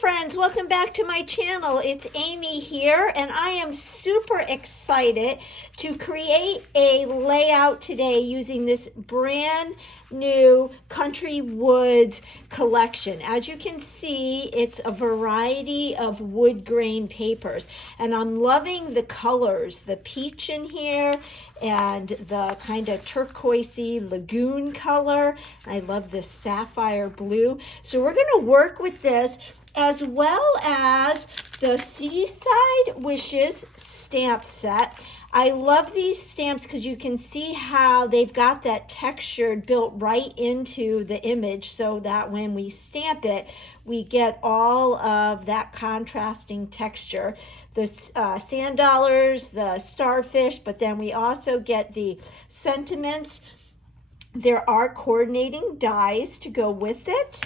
friends, welcome back to my channel. It's Amy here, and I am super excited to create a layout today using this brand new Country Woods collection. As you can see, it's a variety of wood grain papers, and I'm loving the colors, the peach in here and the kind of turquoisey lagoon color. I love this sapphire blue. So we're going to work with this as well as the Seaside Wishes stamp set. I love these stamps because you can see how they've got that texture built right into the image so that when we stamp it, we get all of that contrasting texture. The sand dollars, the starfish, but then we also get the sentiments. There are coordinating dies to go with it.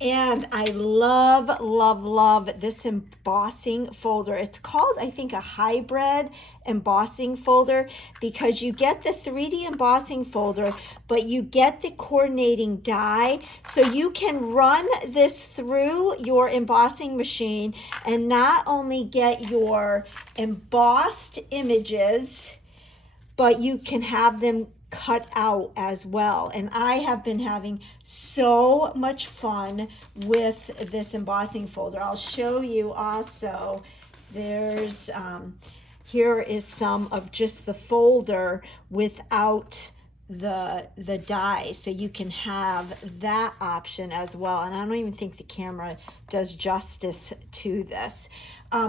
And I love, love, love this embossing folder. It's called, I think, a hybrid embossing folder because you get the 3D embossing folder, but you get the coordinating die. So you can run this through your embossing machine and not only get your embossed images, but you can have them cut out as well. And I have been having so much fun with this embossing folder. I'll show you also, there's here is some of just the folder without the die, so you can have that option as well. And I don't even think the camera does justice to this.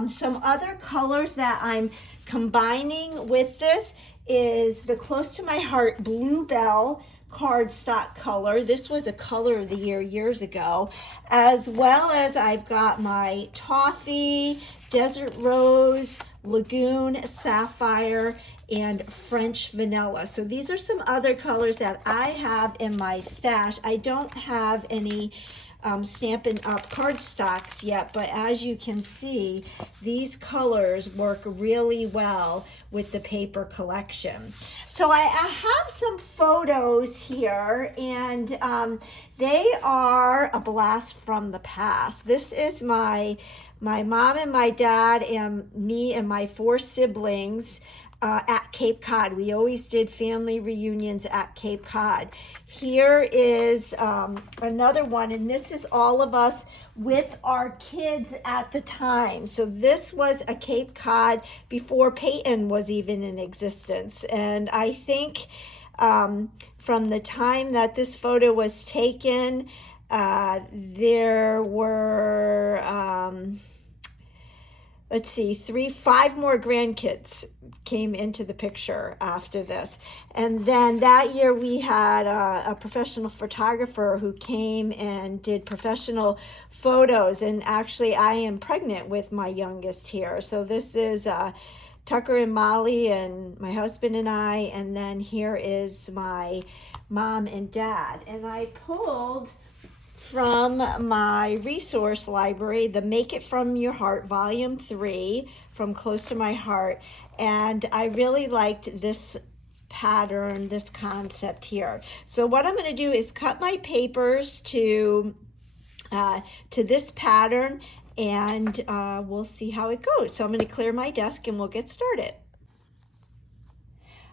Some other colors that I'm combining with this is the close to my heart BlueBelle cardstock color. This was a color of the year years ago, as well as I've got my Toffee, Desert Rose, Lagoon, Sapphire, and French Vanilla. So these are some other colors that I have in my stash. I don't have any Stampin' Up cardstocks yet, but as you can see, these colors work really well with the paper collection. So I have some photos here, and they are a blast from the past. This is my mom and my dad and me and my 4 siblings at Cape Cod. We always did family reunions at Cape Cod. Here is another one, and this is all of us with our kids at the time. So this was a Cape Cod before Peyton was even in existence. And I think from the time that this photo was taken, there were let's see, 5 more grandkids came into the picture after this. And then that year we had a professional photographer who came and did professional photos. And actually I am pregnant with my youngest here. So this is Tucker and Molly and my husband and I. And then here is my mom and dad. And I pulled from my resource library, the Make It From Your Heart Volume 3 from Close to My Heart. And I really liked this pattern, this concept here. So what I'm going to do is cut my papers to this pattern, and we'll see how it goes. So I'm going to clear my desk and we'll get started.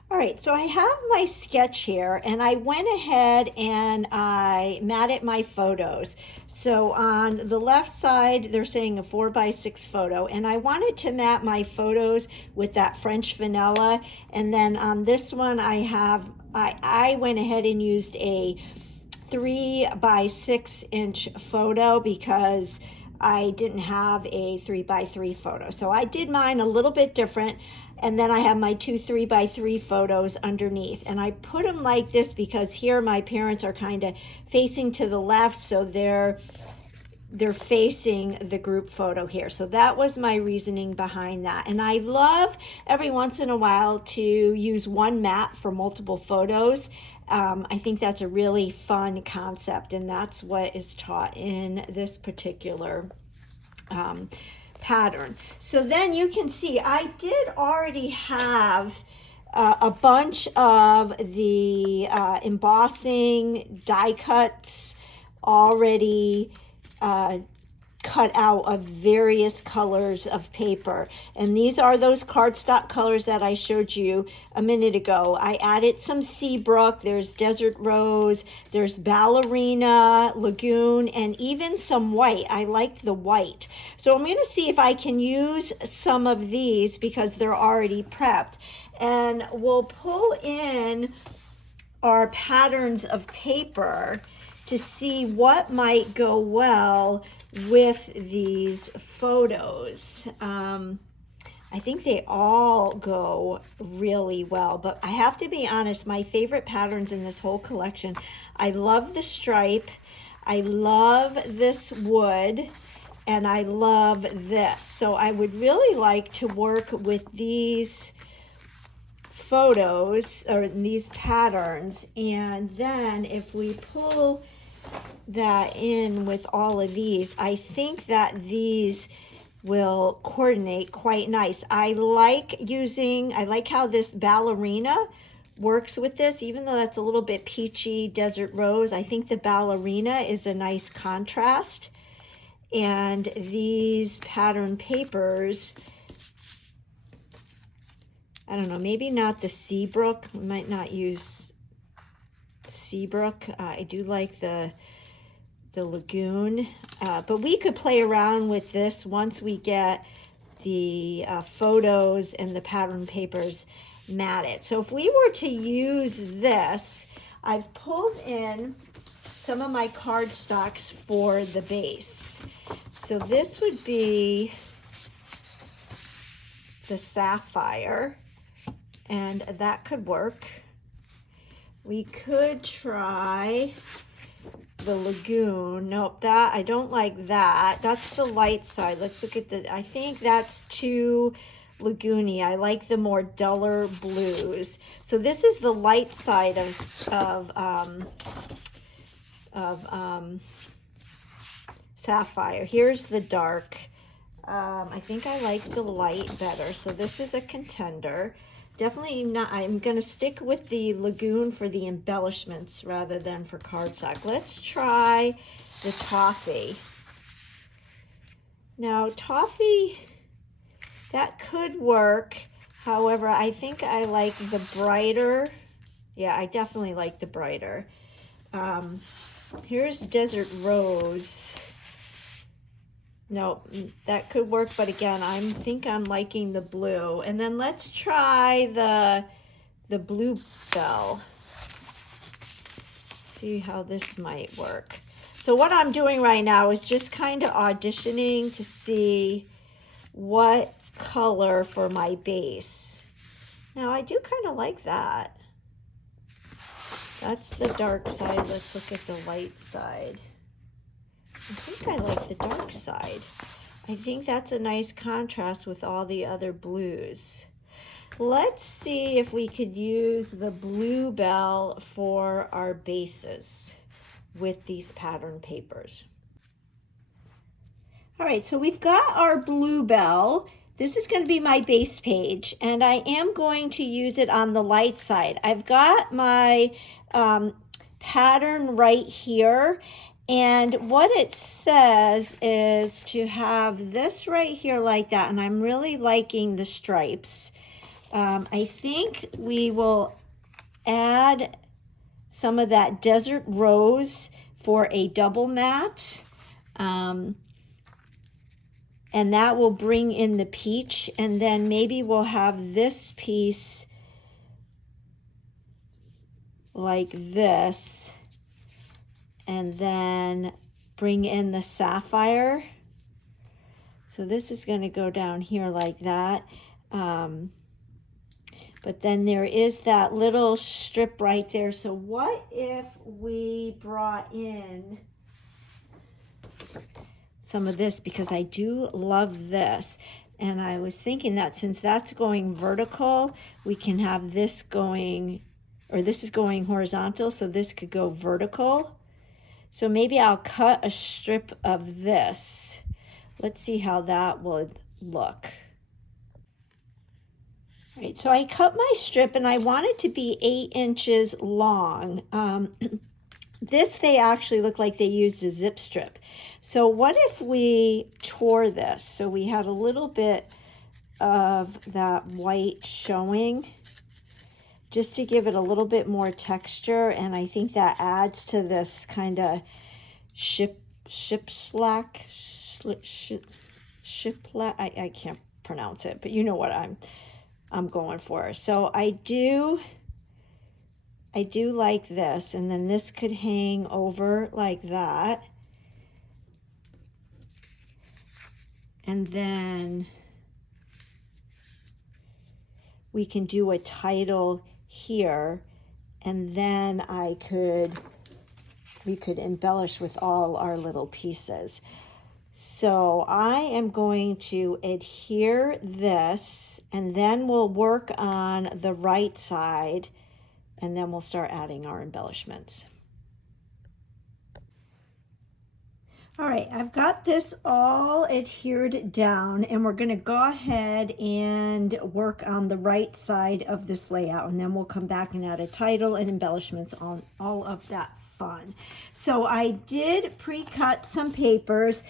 All right, so I have my sketch here, and I went ahead and I matted my photos. So on the left side, they're saying a 4x6 photo, and I wanted to mat my photos with that French Vanilla. And then on this one, I went ahead and used a 3x6 inch photo because I didn't have a 3x3 photo. So I did mine a little bit different. And then I have my 2 3x3 photos underneath. And I put them like this because here my parents are kind of facing to the left, so they're facing the group photo here. So that was my reasoning behind that. And I love every once in a while to use one mat for multiple photos. I think that's a really fun concept, and that's what is taught in this particular pattern. So then you can see I did already have a bunch of the embossing die cuts already cut out of various colors of paper. And these are those cardstock colors that I showed you a minute ago. I added some Seabrook, there's Desert Rose, there's Ballerina, Lagoon, and even some white. I like the white. So I'm going to see if I can use some of these because they're already prepped. And we'll pull in our patterns of paper to see what might go well with these photos. I think they all go really well, but I have to be honest, my favorite patterns in this whole collection, I love the stripe, I love this wood, and I love this. So I would really like to work with these photos or these patterns, and then if we pull that in with all of these, I think that these will coordinate quite nice. I like how this Ballerina works with this, even though that's a little bit peachy desert rose. I think the Ballerina is a nice contrast, and these pattern papers, I don't know, maybe not the Seabrook. We might not use Seabrook. I do like the Lagoon, but we could play around with this once we get the photos and the pattern papers matted. So if we were to use this, I've pulled in some of my cardstocks for the base. So this would be the Sapphire, and that could work. We could try the Lagoon. Nope, that I don't like that. That's the light side. Let's look at the, I think that's too lagoony. I like the more duller blues. So this is the light side of Sapphire. Here's the dark. I think I like the light better. So this is a contender. Definitely not, I'm going to stick with the Lagoon for the embellishments rather than for cardstock. Let's try the Toffee. Now, Toffee, that could work. However, I think I like the brighter. Yeah, I definitely like the brighter. Here's Desert Rose. No, that could work, but again, I think I'm liking the blue. And then let's try the BlueBelle. See how this might work. So what I'm doing right now is just kind of auditioning to see what color for my base. Now, I do kind of like that. That's the dark side. Let's look at the light side. I think I like the dark side. I think that's a nice contrast with all the other blues. Let's see if we could use the BlueBelle for our bases with these pattern papers. All right, so we've got our BlueBelle. This is going to be my base page, and I am going to use it on the light side. I've got my pattern right here. And what it says is to have this right here like that, and I'm really liking the stripes. I think we will add some of that Desert Rose for a double mat, and that will bring in the peach, and then maybe we'll have this piece like this, and then bring in the Sapphire. So this is going to go down here like that. But then there is that little strip right there. So what if we brought in some of this, because I do love this. And I was thinking that since that's going vertical, we can have this going, or this is going horizontal, so this could go vertical. So maybe I'll cut a strip of this. Let's see how that would look. All right, so I cut my strip and I want it to be 8 inches long. This, they actually look like they used a zip strip. So what if we tore this? So we had a little bit of that white showing, just to give it a little bit more texture, and I think that adds to this kind of shiplack. I can't pronounce it, but you know what I'm going for. So I do like this, and then this could hang over like that. And then we can do a title here, and then we could embellish with all our little pieces. So I am going to adhere this, and then we'll work on the right side, and then we'll start adding our embellishments. All right, I've got this all adhered down, and we're going to go ahead and work on the right side of this layout, and then we'll come back and add a title and embellishments on all of that fun. So I did pre-cut some papers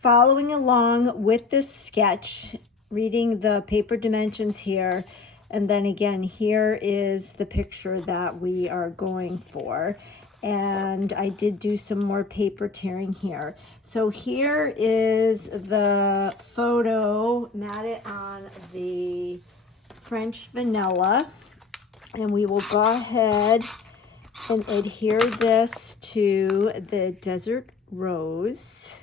following along with this sketch, reading the paper dimensions here, and then again, here is the picture that we are going for. And I did do some more paper tearing here. So here is the photo matted on the French vanilla, and we will go ahead and adhere this to the desert rose.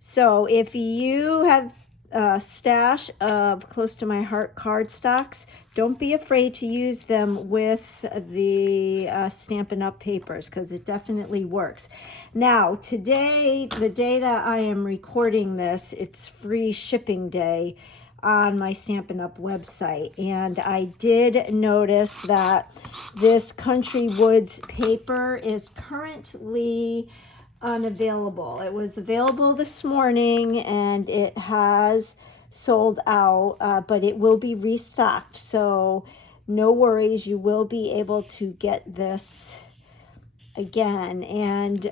So if you have a stash of close to my heart cardstocks, don't be afraid to use them with the Stampin' Up! Papers, because it definitely works. Now, today, the day that I am recording this, it's free shipping day on my Stampin' Up! Website. And I did notice that this Country Woods paper is currently unavailable. It was available this morning, and it has sold out, but it will be restocked, so no worries, you will be able to get this again. And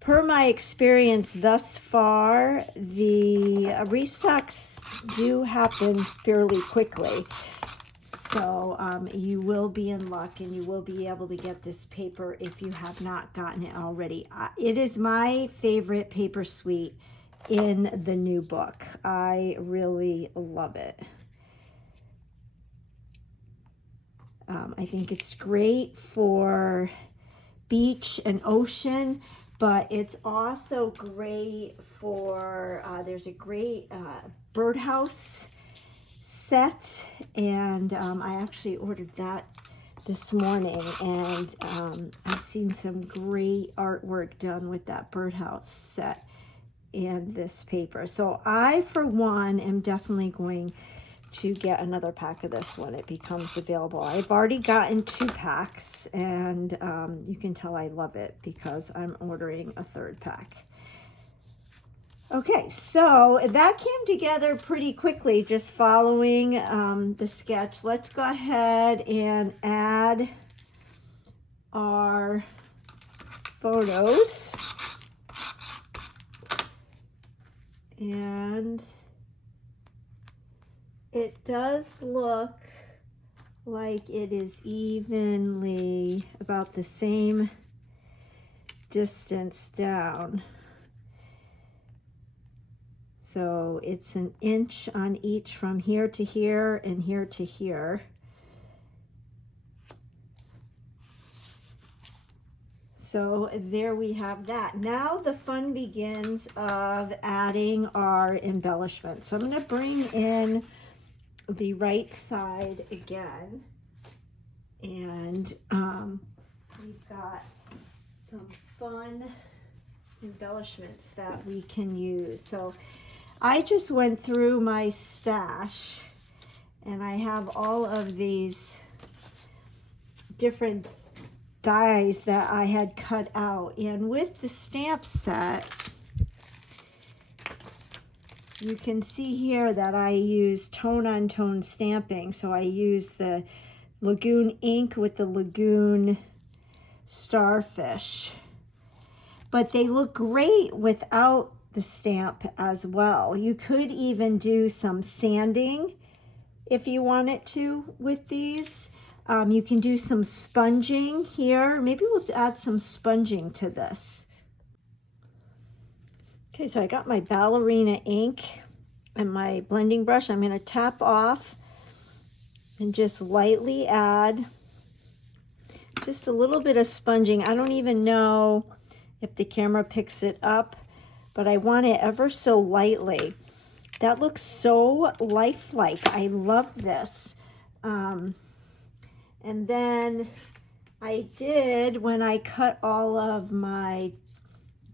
per my experience thus far, the restocks do happen fairly quickly. So you will be in luck, and you will be able to get this paper if you have not gotten it already. It is my favorite paper suite in the new book. I really love it. I think it's great for beach and ocean, but it's also great for, there's a great birdhouse set, and I actually ordered that this morning, and I've seen some great artwork done with that birdhouse set and this paper. So I, for one, am definitely going to get another pack of this when it becomes available. I've already gotten 2 packs, and you can tell I love it because I'm ordering a 3rd pack. Okay, so that came together pretty quickly, just following the sketch. Let's go ahead and add our photos. And it does look like it is evenly about the same distance down. So it's an inch on each from here to here and here to here. So there we have that. Now the fun begins of adding our embellishment. So I'm going to bring in the right side again, and we've got some fun embellishments that we can use. So I just went through my stash, and I have all of these different dies that I had cut out, and with the stamp set you can see here that I use tone on tone stamping. So I use the Lagoon ink with the Lagoon starfish. But they look great without the stamp as well. You could even do some sanding if you wanted to with these. You can do some sponging here. Maybe we'll add some sponging to this. Okay, so I got my Ballerina ink and my blending brush. I'm going to tap off and just lightly add just a little bit of sponging. I don't even know if the camera picks it up, but I want it ever so lightly. That looks so lifelike. I love this. And then I did, when I cut all of my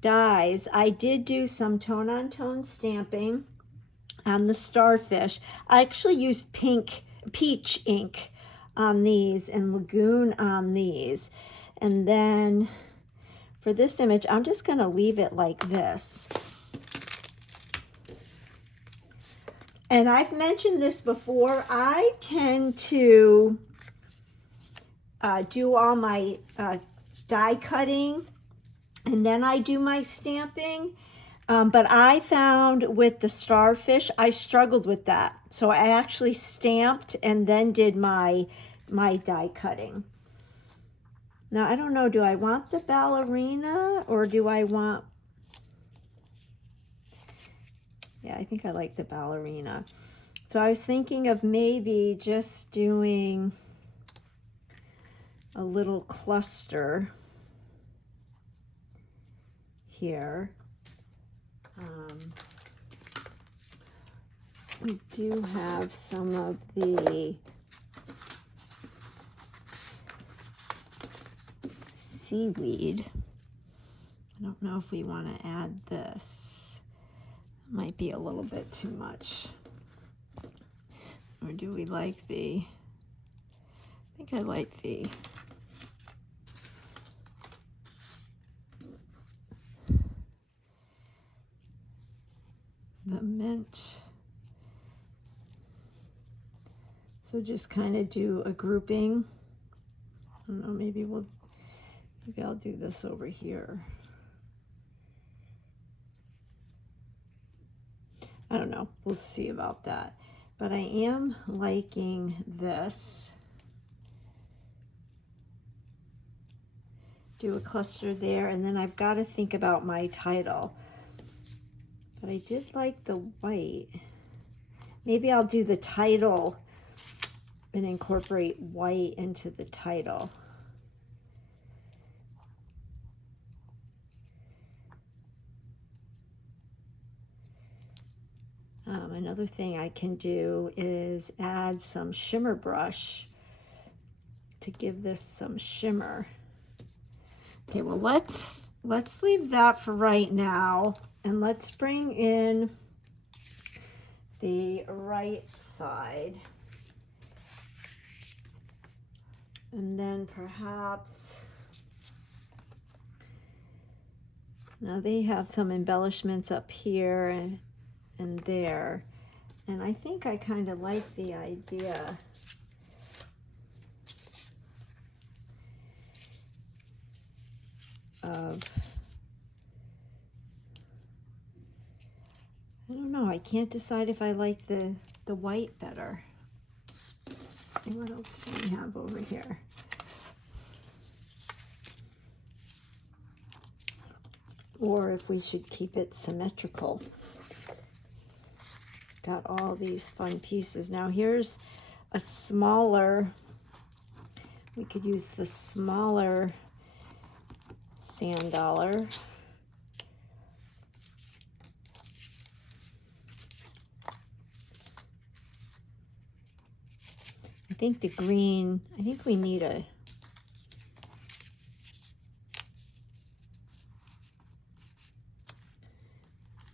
dies, I did do some tone-on-tone stamping on the starfish. I actually used peach ink on these and Lagoon on these. And then for this image, I'm just going to leave it like this. And I've mentioned this before. I tend to do all my die cutting and then I do my stamping. But I found with the starfish, I struggled with that. So I actually stamped and then did my die cutting. Now, I don't know, do I want the ballerina or do I want... Yeah, I think I like the ballerina. So I was thinking of maybe just doing a little cluster here. We do have some of the seaweed. I don't know if we want to add this. Might be a little bit too much. Or do we like the... I think I like the... mint. So just kind of do a grouping. I don't know, maybe I'll do this over here. I don't know, we'll see about that. But I am liking this. Do a cluster there, and then I've got to think about my title. But I did like the white. Maybe I'll do the title and incorporate white into the title. Another thing I can do is add some shimmer brush to give this some shimmer. Okay, well let's leave that for right now, and let's bring in the right side. And then perhaps, now they have some embellishments up here and there. And I think I kind of like the idea of, I don't know, I can't decide if I like the white better. Let's see, what else do we have over here? Or if we should keep it symmetrical. Got all these fun pieces. Now here's a smaller, we could use the smaller sand dollar. I think the green, I think we need a,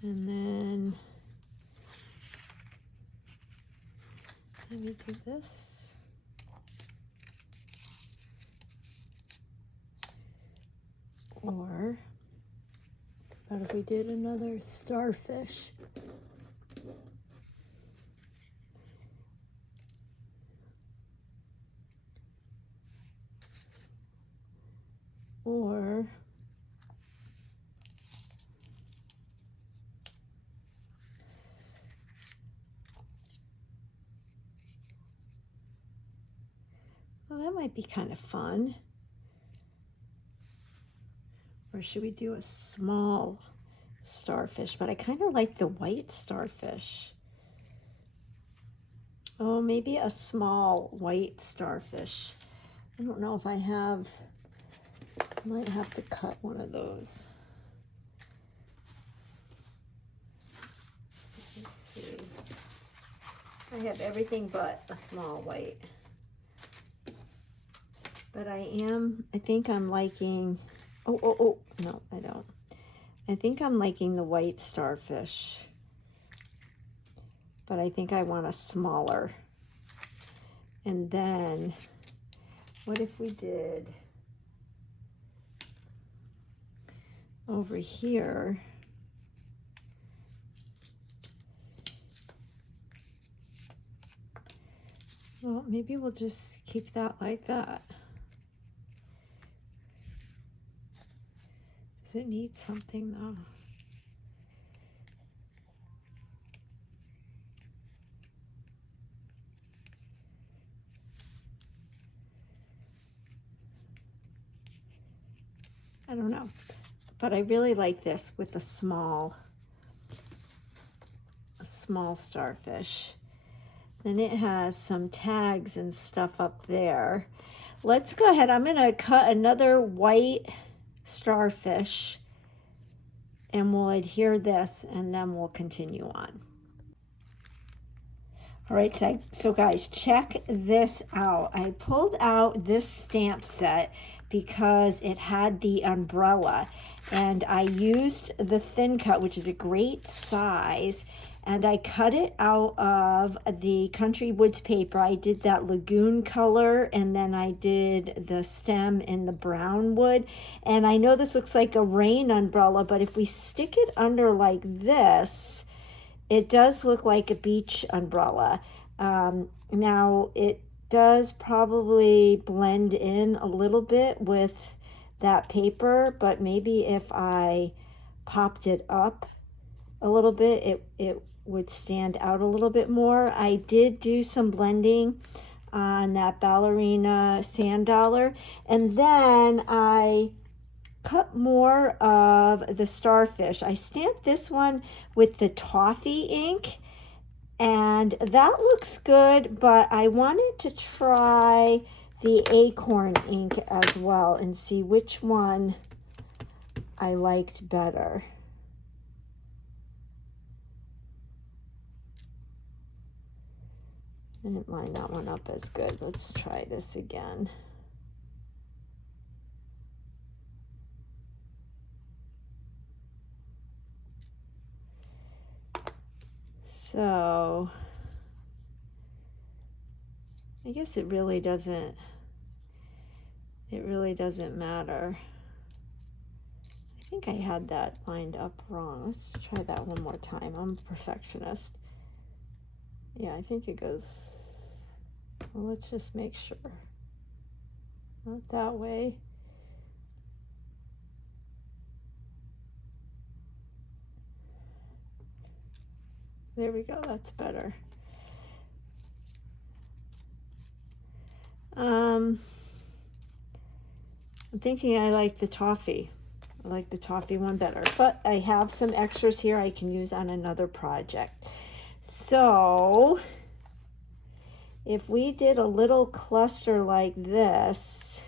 and then let me do this. Or, what if we did another starfish? or well, that might be kind of fun. Or should we do a small starfish? But I kind of like the white starfish. Oh, maybe a small white starfish. I don't know if I have, I might have to cut one of those. Let's see. I have everything but a small white. But I think I'm liking, oh, no, I don't. I think I'm liking the white starfish. But I think I want a smaller. And then, what if we did over here, well, maybe we'll just keep that like that. Does it need something though? I don't know, but I really like this with a small starfish. Then it has some tags and stuff up there. Let's go ahead. I'm going to cut another white starfish and we'll adhere this and then we'll continue on. All right, so guys, check this out. I pulled out this stamp set because it had the umbrella, and I used the thin cut, which is a great size, and I cut it out of the Country Woods paper. I did that Lagoon color, and then I did the stem in the brown wood. And I know this looks like a rain umbrella, but if we stick it under like this, it does look like a beach umbrella. Now, it does probably blend in a little bit with that paper, but maybe if I popped it up a little bit, it would stand out a little bit more. I did do some blending on that Ballerina sand dollar, and then I cut more of the starfish. I stamped this one with the Toffee ink, and that looks good, but I wanted to try the acorn ink as well and see which one I liked better. I didn't line that one up as good. Let's try this again. So I guess it really doesn't matter. I think I had that lined up wrong. Let's try that one more time. I'm a perfectionist. Yeah, I think it goes, well, let's just make sure. Not that way. There we go, that's better. I'm thinking I like the Toffee. I like the Toffee one better, but I have some extras here I can use on another project. So if we did a little cluster like this,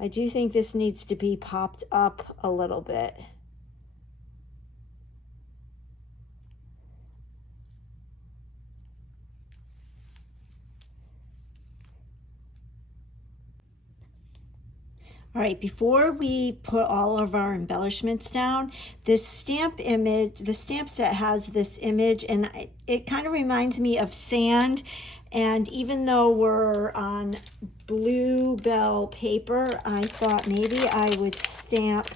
I do think this needs to be popped up a little bit. All right, before we put all of our embellishments down, this stamp image, the stamp set has this image, and it kind of reminds me of sand. And even though we're on BlueBelle paper, I thought maybe I would stamp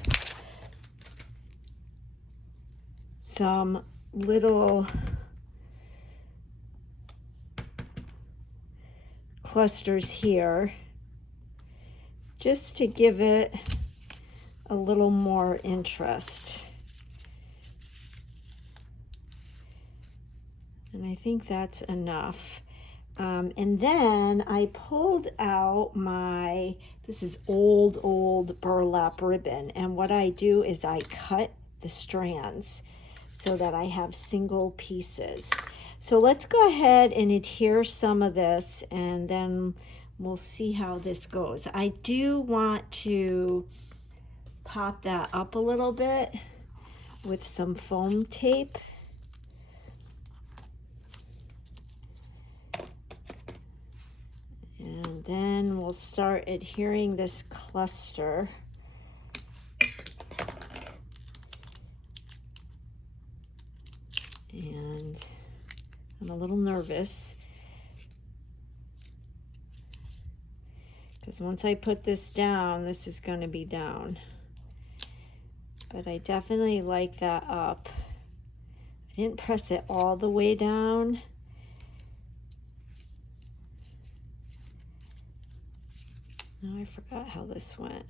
some little clusters here. just to give it a little more interest. And I think that's enough. And then I pulled out my, this is old burlap ribbon. And what I do is I cut the strands so that I have single pieces. So let's go ahead and adhere some of this, and then we'll see how this goes. I do want to pop that up a little bit with some foam tape. And then we'll start adhering this cluster. And I'm a little nervous because once I put this down, this is going to be down. But I definitely like that up. I didn't press it all the way down. Oh, I forgot how this went.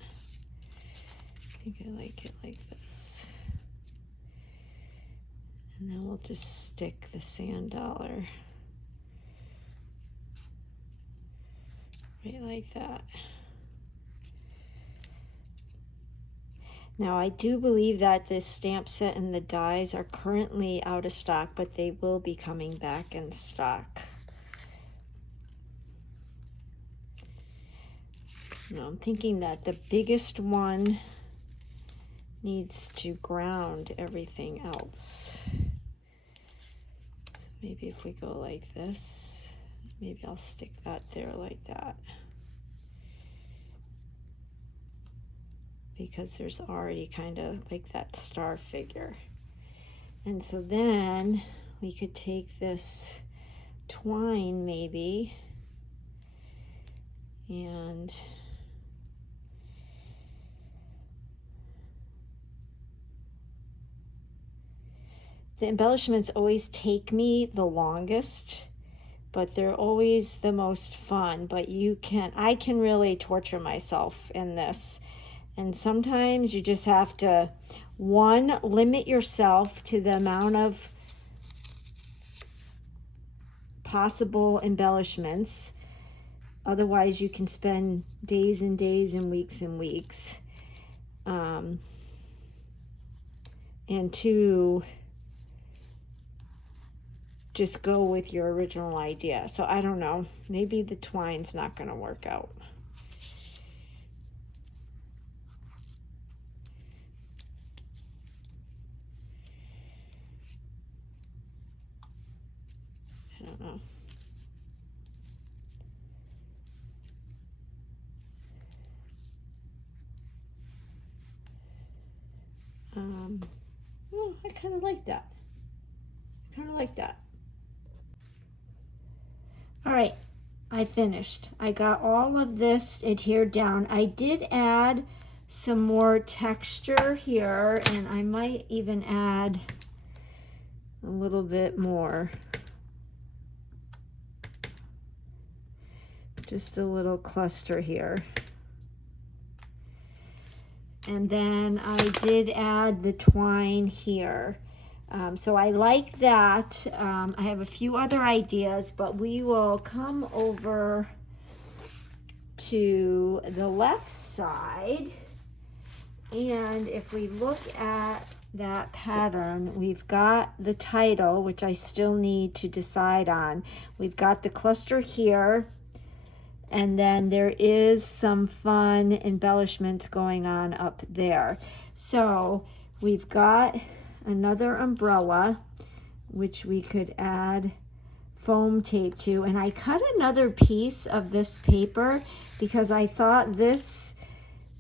I think I like it like this. And then we'll just stick the sand dollar right like that. Now I do believe that this stamp set and the dies are currently out of stock, but they will be coming back in stock. Now I'm thinking that the biggest one needs to ground everything else. So maybe if we go like this, maybe I'll stick that there like that, because there's already kind of like that star figure. And so then we could take this twine maybe and the embellishments always take me the longest, but they're always the most fun. But I can really torture myself in this. And sometimes you just have to, one, limit yourself to the amount of possible embellishments. Otherwise, you can spend days and days and weeks. And two, just go with your original idea. So I don't know, maybe the twine's not going to work out. I don't know. Oh, I kind of like that. All right, I finished. I got all of this adhered down. I did add some more texture here, and I might even add a little bit more. Just a little cluster here. And then I did add the twine here. So I like that. I have a few other ideas, but we will come over to the left side. And if we look at that pattern, we've got the title, which I still need to decide on. We've got the cluster here. And then there is some fun embellishments going on up there. So we've got another umbrella, which we could add foam tape to. And I cut another piece of this paper because I thought this,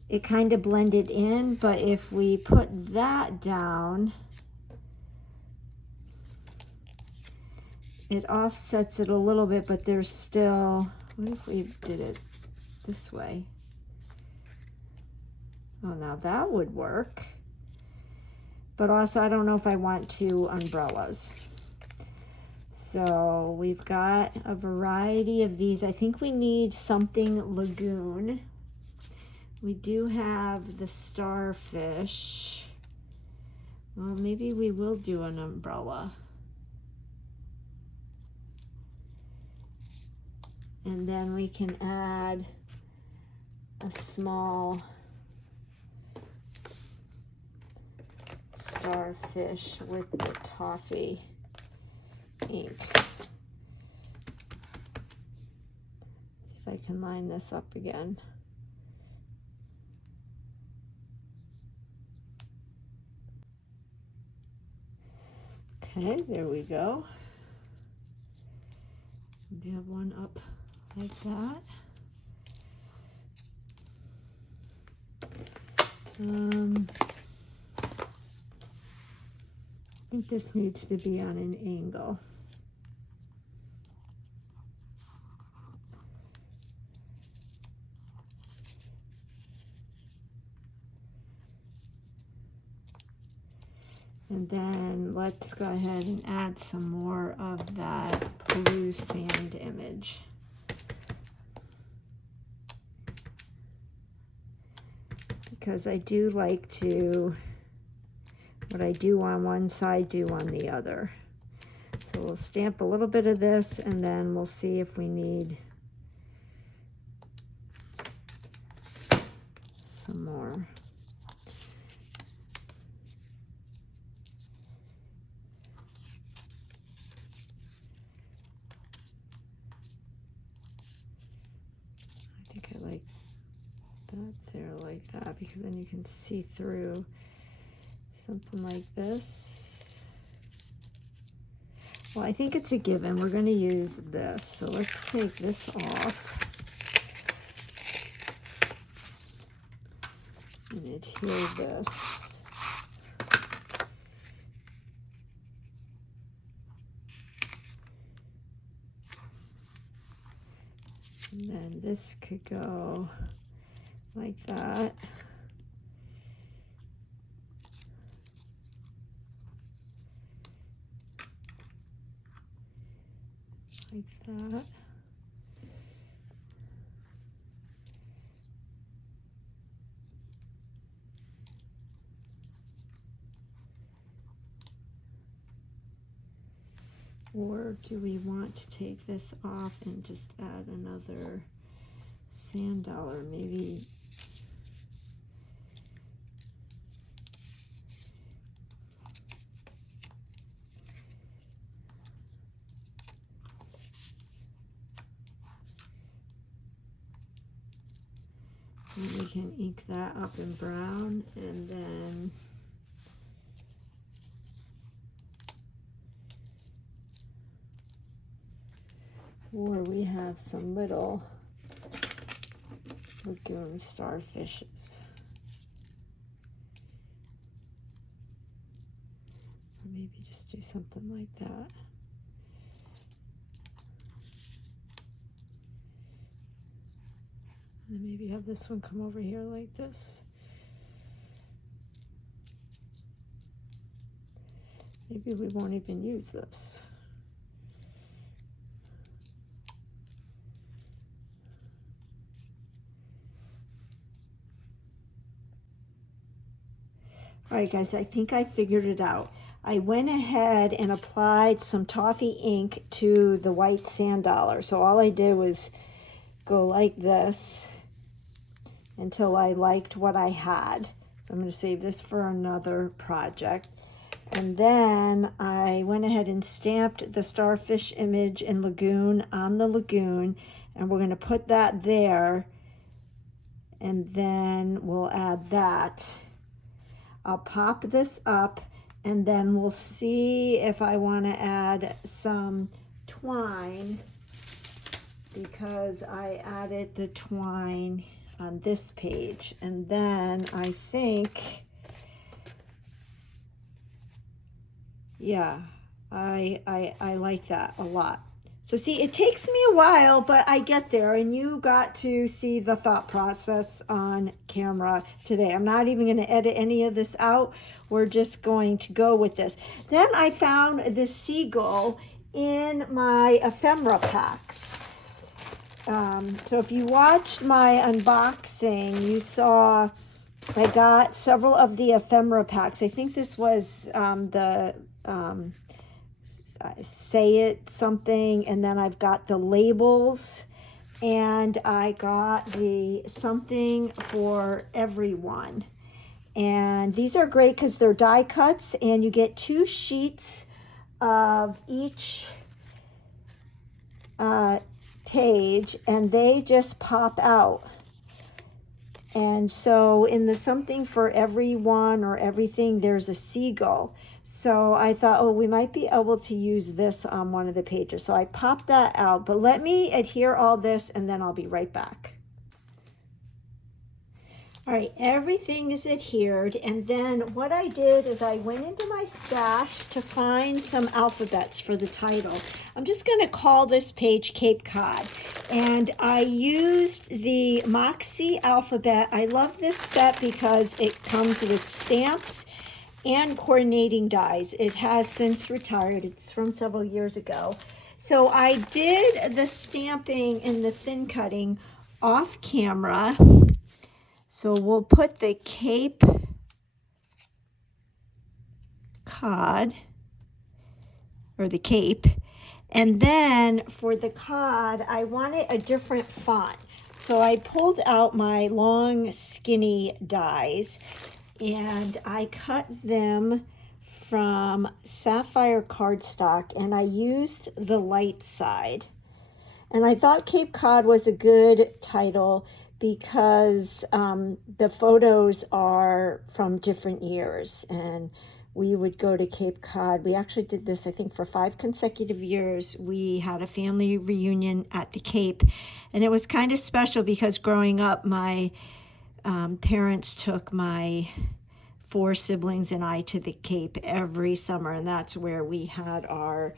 it kind of blended in. But if we put that down, it offsets it a little bit, but there's still, what if we did it this way? Oh, now that would work. But also, I don't know if I want two umbrellas. So we've got a variety of these. I think we need something Lagoon. We do have the starfish. Well, maybe we will do an umbrella. And then we can add a small starfish with the Toffee ink. See if I can line this up again. Okay, there we go. We have one up like that. I think this needs to be on an angle. And then let's go ahead and add some more of that blue sand image. Because I do like to, what I do on one side, do on the other. So we'll stamp a little bit of this, and then we'll see if we need some more. I think I like that there like that, because then you can see through something like this. Well, I think it's a given. We're going to use this. So let's take this off and adhere this. And then this could go like that. Like that. Or do we want to take this off and just add another sand dollar? Maybe. And we can ink that up in brown, and then or we have some little Lagoon starfishes. Or maybe just do something like that. And then maybe have this one come over here like this. Maybe we won't even use this. All right, guys, I think I figured it out. I went ahead and applied some Toffee ink to the white sand dollar. So all I did was go like this until I liked what I had. So I'm going to save this for another project. And then I went ahead and stamped the starfish image in Lagoon on the Lagoon, and we're going to put that there, and then we'll add that. I'll pop this up, and then we'll see if I want to add some twine, because I added the twine on this page. And then I think, yeah, I like that a lot. So see, it takes me a while, but I get there, and you got to see the thought process on camera today. I'm not even going to edit any of this out. We're just going to go with this. Then I found this seagull in my ephemera packs. So if you watched my unboxing, you saw I got several of the ephemera packs. I think this was the Say It something, and then I've got the labels, and I got the Something for Everyone. And these are great because they're die cuts, and you get 2 sheets of each page, and they just pop out. And so in the Something for Everyone or Everything, there's a seagull. So I thought, oh, we might be able to use this on one of the pages. So I popped that out, but let me adhere all this and then I'll be right back. All right, everything is adhered, and then what I did is I went into my stash to find some alphabets for the title. I'm just going to call this page Cape Cod, and I used the Moxie alphabet. I love this set because it comes with stamps and coordinating dies. It has since retired. It's from several years ago. So I did the stamping and the thin cutting off camera. So we'll put the Cape Cod, or the Cape, and then for the cod, I wanted a different font. So I pulled out my long, skinny dies, and I cut them from Sapphire cardstock, and I used the light side. And I thought Cape Cod was a good title because the photos are from different years, and we would go to Cape Cod. We actually did this, I think, for 5 consecutive years. We had a family reunion at the Cape, and it was kind of special because growing up, my parents took my 4 siblings and I to the Cape every summer, and that's where we had our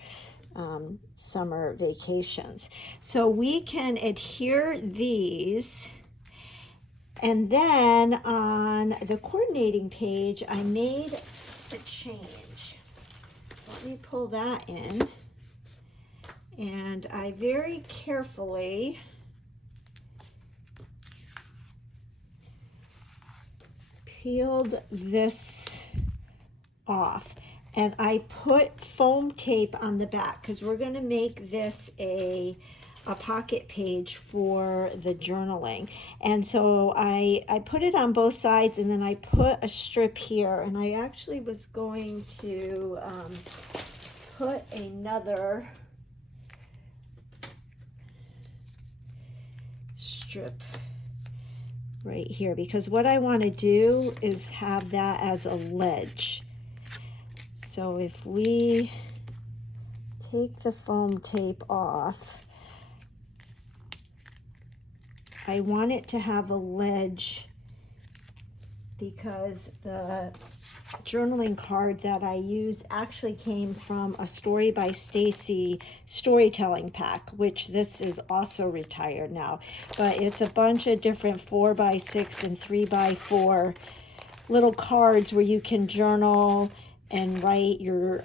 summer vacations. So we can adhere these, and then on the coordinating page I made a change. Let me pull that in, and I very carefully peeled this off, and I put foam tape on the back because we're going to make this a pocket page for the journaling. And so I put it on both sides, and then I put a strip here, and I actually was going to put another strip right here, because what I want to do is have that as a ledge. So if we take the foam tape off, I want it to have a ledge because the journaling card that I use actually came from a Story by Stacy storytelling pack, which this is also retired now, but it's a bunch of different 4x6 and 3x4 little cards where you can journal and write your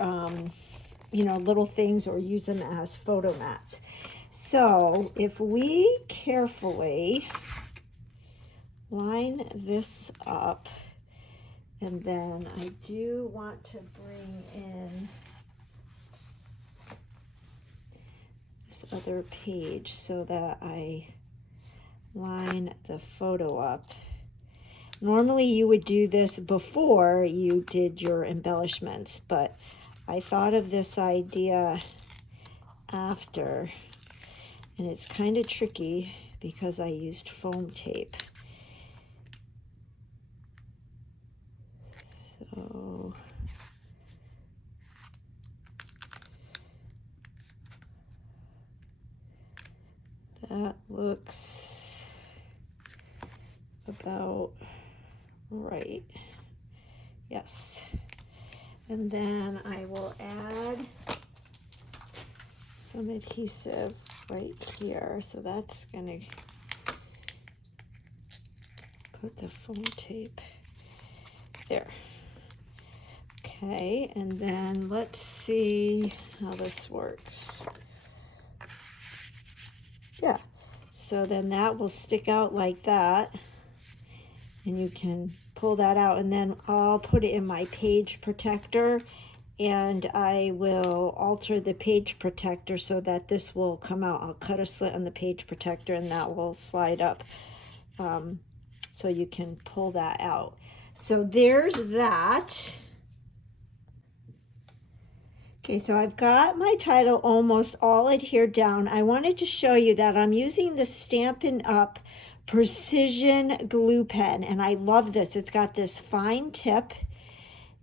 little things or use them as photo mats. So if we carefully line this up, and then I do want to bring in this other page so that I line the photo up. Normally you would do this before you did your embellishments, but I thought of this idea after. And it's kind of tricky because I used foam tape. So that looks about right. Yes. And then I will add some adhesive right here. So that's going to put the foam tape there. Okay, and then let's see how this works. Yeah, so then that will stick out like that. And you can pull that out, and then I'll put it in my page protector, and I will alter the page protector so that this will come out. I'll cut a slit on the page protector and that will slide up, so you can pull that out. So there's that. Okay, so I've got my title almost all adhered down. I wanted to show you that I'm using the Stampin' Up! Precision glue pen, and I love this. It's got this fine tip,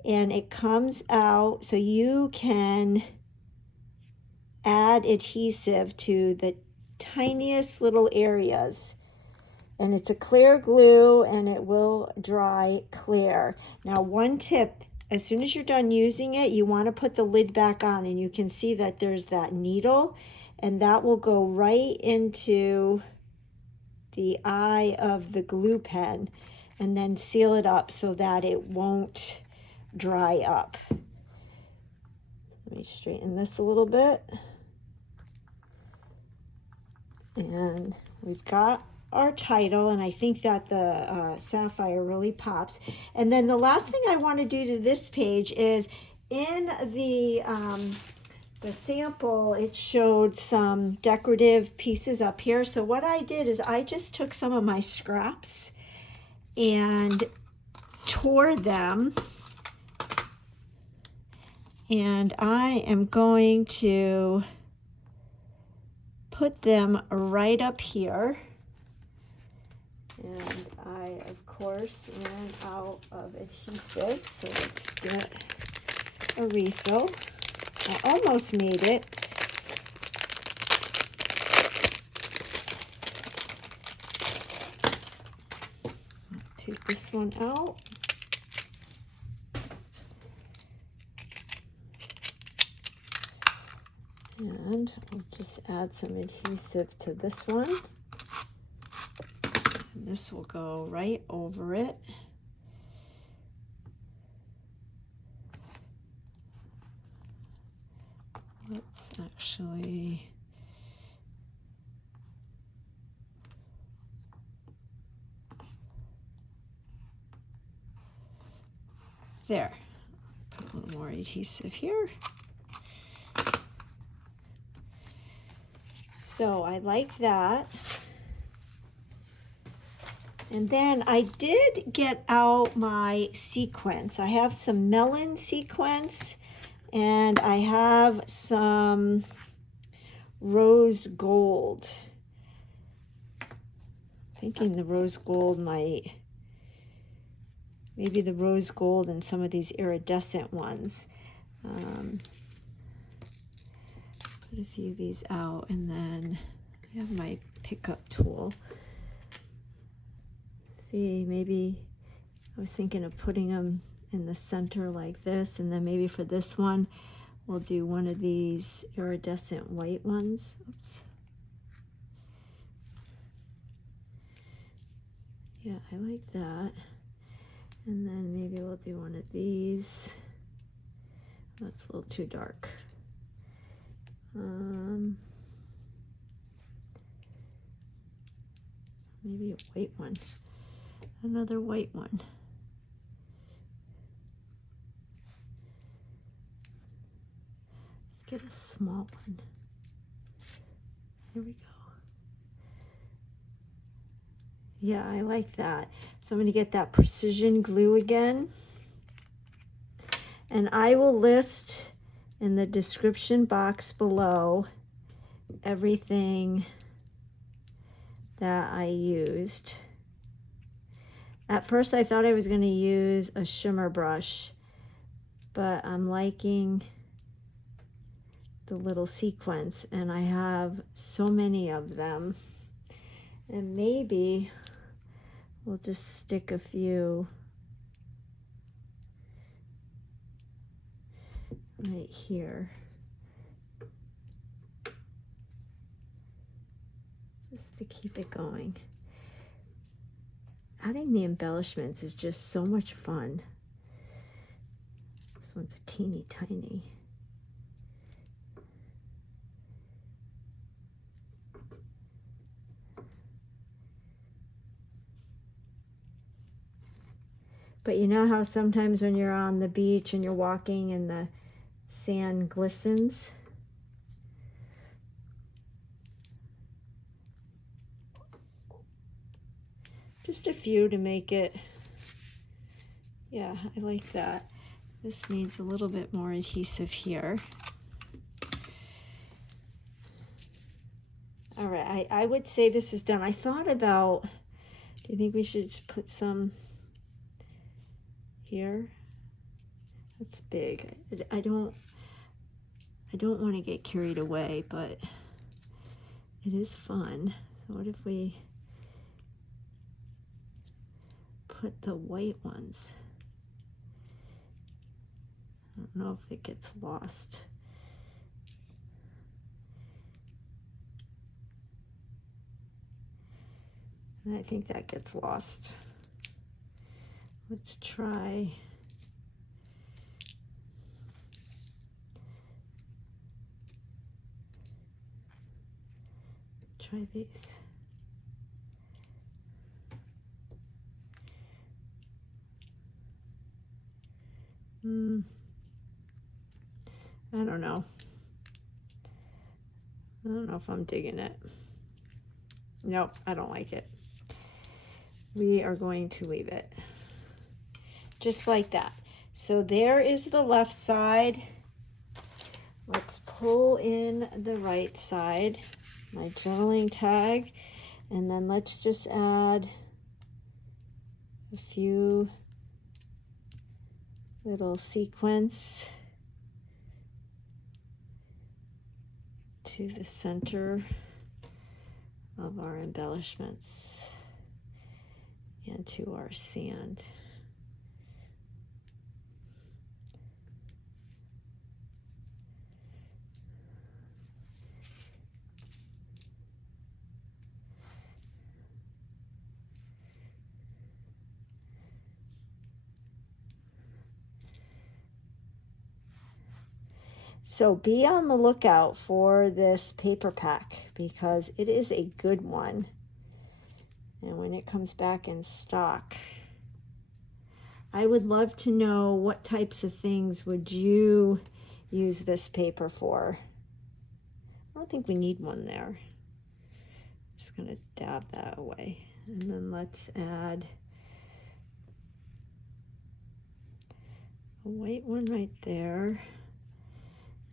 and it comes out so you can add adhesive to the tiniest little areas. And it's a clear glue, and it will dry clear. Now, one tip, as soon as you're done using it, you want to put the lid back on, and you can see that there's that needle, and that will go right into the eye of the glue pen, and then seal it up so that it won't dry up. Let me straighten this a little bit. And we've got our title, and I think that the Sapphire really pops. And then the last thing I want to do to this page is in the sample, it showed some decorative pieces up here. So what I did is I just took some of my scraps and tore them, and I am going to put them right up here. And I, of course, ran out of adhesive, so let's get a refill. I almost made it. Take this one out. And I'll just add some adhesive to this one. And this will go right over it. Let's actually there. Put a little more adhesive here. So I like that. And then I did get out my sequins. I have some Melon sequins, and I have some rose gold. Thinking the rose gold might, maybe the rose gold and some of these iridescent ones. Put a few of these out, and then I have my pickup tool. See, maybe I was thinking of putting them in the center like this, and then maybe for this one we'll do one of these iridescent white ones. Oops. Yeah, I like that. And then maybe we'll do one of these. That's a little too dark. Maybe a white one. Another white one. Get a small one. Here we go. Yeah, I like that. So I'm going to get that precision glue again. And I will list in the description box below everything that I used. At first I thought I was going to use a shimmer brush, but I'm liking the little sequins, and I have so many of them. And maybe we'll just stick a few right here. Just to keep it going. Adding the embellishments is just so much fun. This one's a teeny tiny. But you know how sometimes when you're on the beach and you're walking and the sand glistens? Just a few to make it, yeah, I like that. This needs a little bit more adhesive here. All right, I would say this is done. I thought about, do you think we should just put some here? That's big. I don't want to get carried away, but it is fun. So what if we put the white ones? I don't know if it gets lost. I think that gets lost. Let's try these. I don't know. I don't know if I'm digging it. Nope, I don't like it. We are going to leave it just like that. So there is the left side. Let's pull in the right side, my journaling tag, and then let's just add a few little sequins to the center of our embellishments and to our sand. So be on the lookout for this paper pack because it is a good one. And when it comes back in stock, I would love to know what types of things would you use this paper for. I don't think we need one there. Just gonna dab that away. And then let's add a white one right there.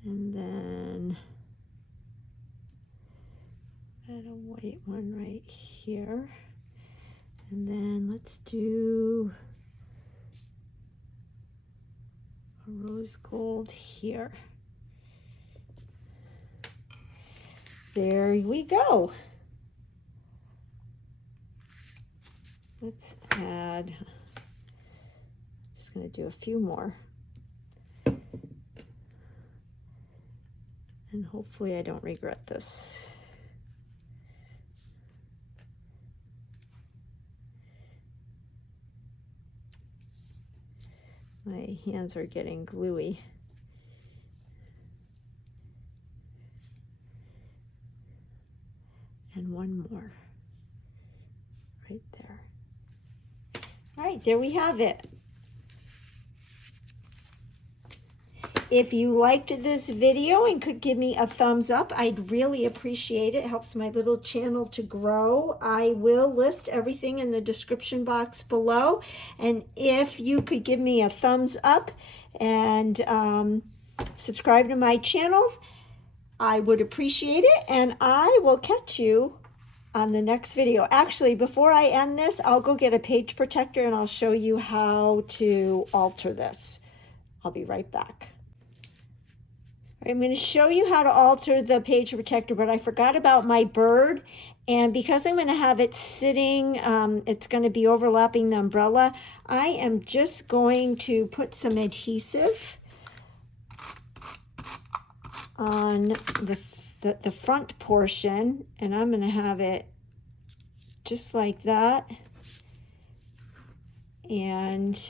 And then add a white one right here. And then let's do a rose gold here. There we go. Let's add, just going to do a few more. And hopefully I don't regret this. My hands are getting gluey. And one more right there. All right, there we have it. If you liked this video and could give me a thumbs up, I'd really appreciate it. It helps my little channel to grow. I will list everything in the description box below. And if you could give me a thumbs up and subscribe to my channel, I would appreciate it. And I will catch you on the next video. Actually, before I end this, I'll go get a page protector and I'll show you how to alter this. I'll be right back. I'm going to show you how to alter the page protector, but I forgot about my bird. And because I'm going to have it sitting, it's going to be overlapping the umbrella, I am just going to put some adhesive on the front portion, and I'm going to have it just like that. And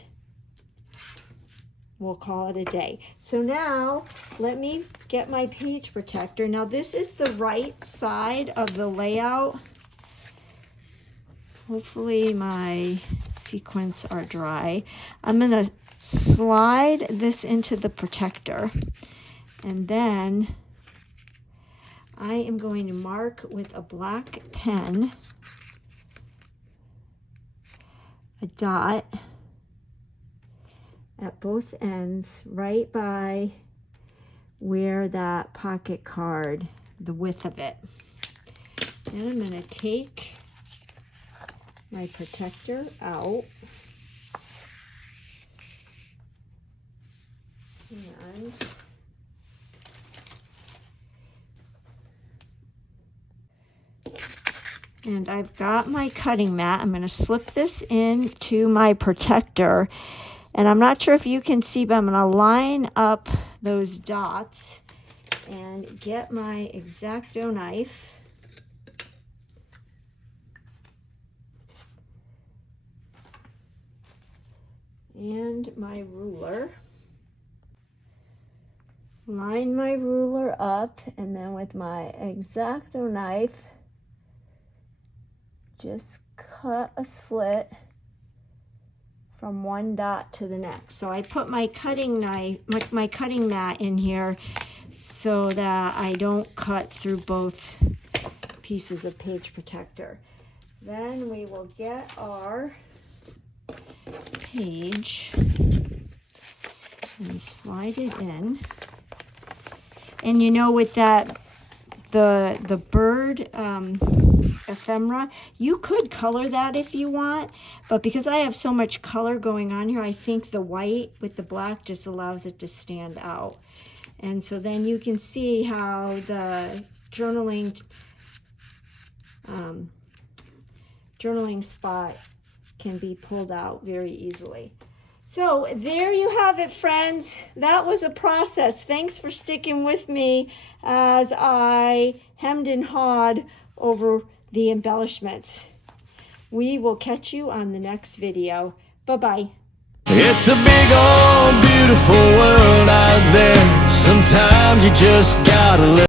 we'll call it a day. So now let me get my page protector. Now this is the right side of the layout. Hopefully my sequins are dry. I'm going to slide this into the protector, and then I am going to mark with a black pen a dot at both ends right by where that pocket card, the width of it. Then I'm going to take my protector out and I've got my cutting mat. I'm going to slip this into my protector, and I'm not sure if you can see, but I'm going to line up those dots and get my X-Acto knife. And my ruler. Line my ruler up, and then with my X-Acto knife, just cut a slit from one dot to the next. So I put my cutting knife, my cutting mat in here so that I don't cut through both pieces of page protector. Then we will get our page and slide it in. And you know, with that, the bird ephemera, you could color that if you want, but because I have so much color going on here, I think the white with the black just allows it to stand out. And so then you can see how the journaling spot can be pulled out very easily. So there you have it, friends. That was a process. Thanks for sticking with me as I hemmed and hawed over the embellishments. We will catch you on the next video. Bye-bye. It's a big old beautiful world out there. Sometimes you just gotta live.